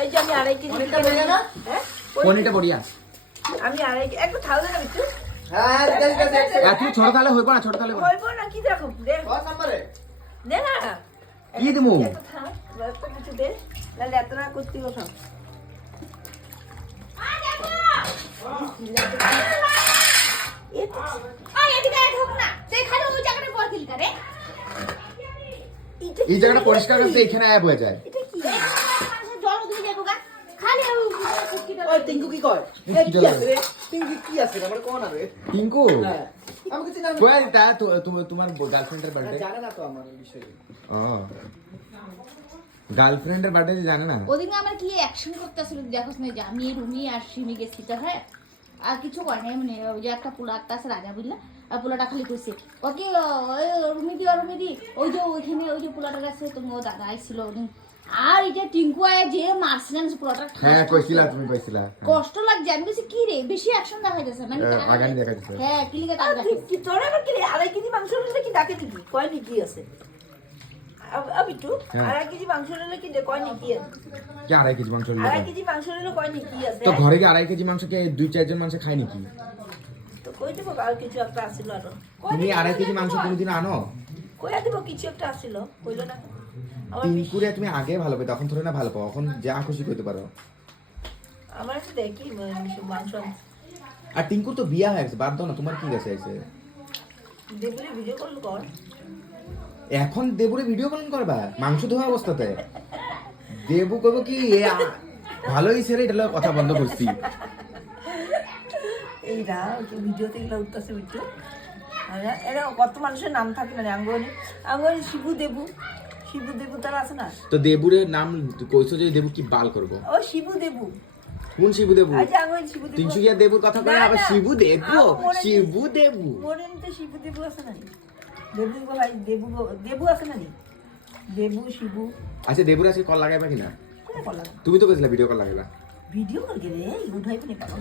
এই যে আমি 2.5 কেজি পনিরটা বড়িয়া না? হ্যাঁ পনিরটা বড়িয়া আমি 2.5 একটু থাল দেনা বিট্টু হ্যাঁ তুই ছোট থালে হইব না ছোট থালে হইব না কি দেখো দে কত নম্বরে দে না কি দিমু একটু থাল একটু কিছু দে নালে এত না করতে কথা এই জায়গাটা পরিষ্কার করতে এখানে আয়া বয়ে যায় ওই টিঙ্কু কি কয় এই কি আছে রে টিঙ্কু কি আছে রে আমার কোন না রে টিঙ্কু হ্যাঁ আমাকে চিনা না কই তা তোমার গার্লফ্রেন্ডের বার্থডে জানে না তো আমার এই বিষয়ে ও গার্লফ্রেন্ডের বার্থডে জানে না ওদিন আমার কি অ্যাকশন করতেছিল দেখো না যে আমি রুমি আর সিমি গেছি তো হ্যাঁ আর কিছু করে নাই মানে ওই যে একটা পোলা একটা আছে রাজা বুঝলা আর পোলাটা খালি কইছে ওকে ওই রুমি দি ওই যে ওইখানে ওই যে পোলাটা গেছে তুমি ও দাদা আইছিল ওদিন আর এটা টিঙ্কু আয় যে মারছিলেন পোলাটা হ্যাঁ কইছিলা তুমি কইছিলা কষ্ট লাগছে আমি বলছি কি রে বেশি অ্যাকশন দেখা যাচ্ছে মানে আগানি দেখা যাচ্ছে হ্যাঁ ক্লিকে তার কি তোর আবার কি 2.5 কেজি মাংস নিলে কি ডাকে নাকি কয় নি কি আছে আবিটু 2.5 কেজি মাংস নিলে কি কয় নি কি আছে কি 2.5 কেজি মাংস 2.5 কেজি মাংস নিলে কয় নি কি আছে তো ঘরে কি 2.5 কেজি মাংস কে 2-4 জন মানুষ খায় নাকি তো কই দেবো আর কিছু একটা আসিল আর তুমি 2.5 কেজি মাংস কোনদিন আনো কইয়া দিব কিছু একটা আসিল কইলো না আমার টিঙ্কুরে তুমি আগে ভালো পেতে তখন ধরে না ভালো পাও এখন যা খুশি কইতে পারো আমার কাছে দেখি মাংস আর টিঙ্কুর তো বিয়া হয়ে গেছে বাদ দাও না তোমার কি গেছে এসে দেবলে ভিডিও কল কর এখন দেবুরে ভিডিও কল করবা মাংস ধোয়া অবস্থাতে দেবু কইব কি ভালোই ছেড়ে এটা লগে কথা বন্ধ করছি এই না কি ভিডিওতে এগুলো উঠতেছে ভিডিও এরা কত মানুষের নাম থাকে না আঙ্গনি শিবু দেবু তার আছে না তো দেবুরের নাম কইছো যে দেবু কি বাল করব ও শিবু দেবু কোন শিবু দেবু আচ্ছা আঙ্গনি শিবু দেবু 300 গিয়া দেবুর কথা কই আবার শিবু দেবু মনে নিতে শিবু দেবু আছে না দেবু ভাই দেবু আছে না দেবু শিবু আচ্ছা দেবুর আজকে কল লাগাইবা কিনা কোনে কল লাগা তুমি তো কইছিলা ভিডিও কল লাগাইবা ভিডিও কল গেলে উঠাইবো না পাগল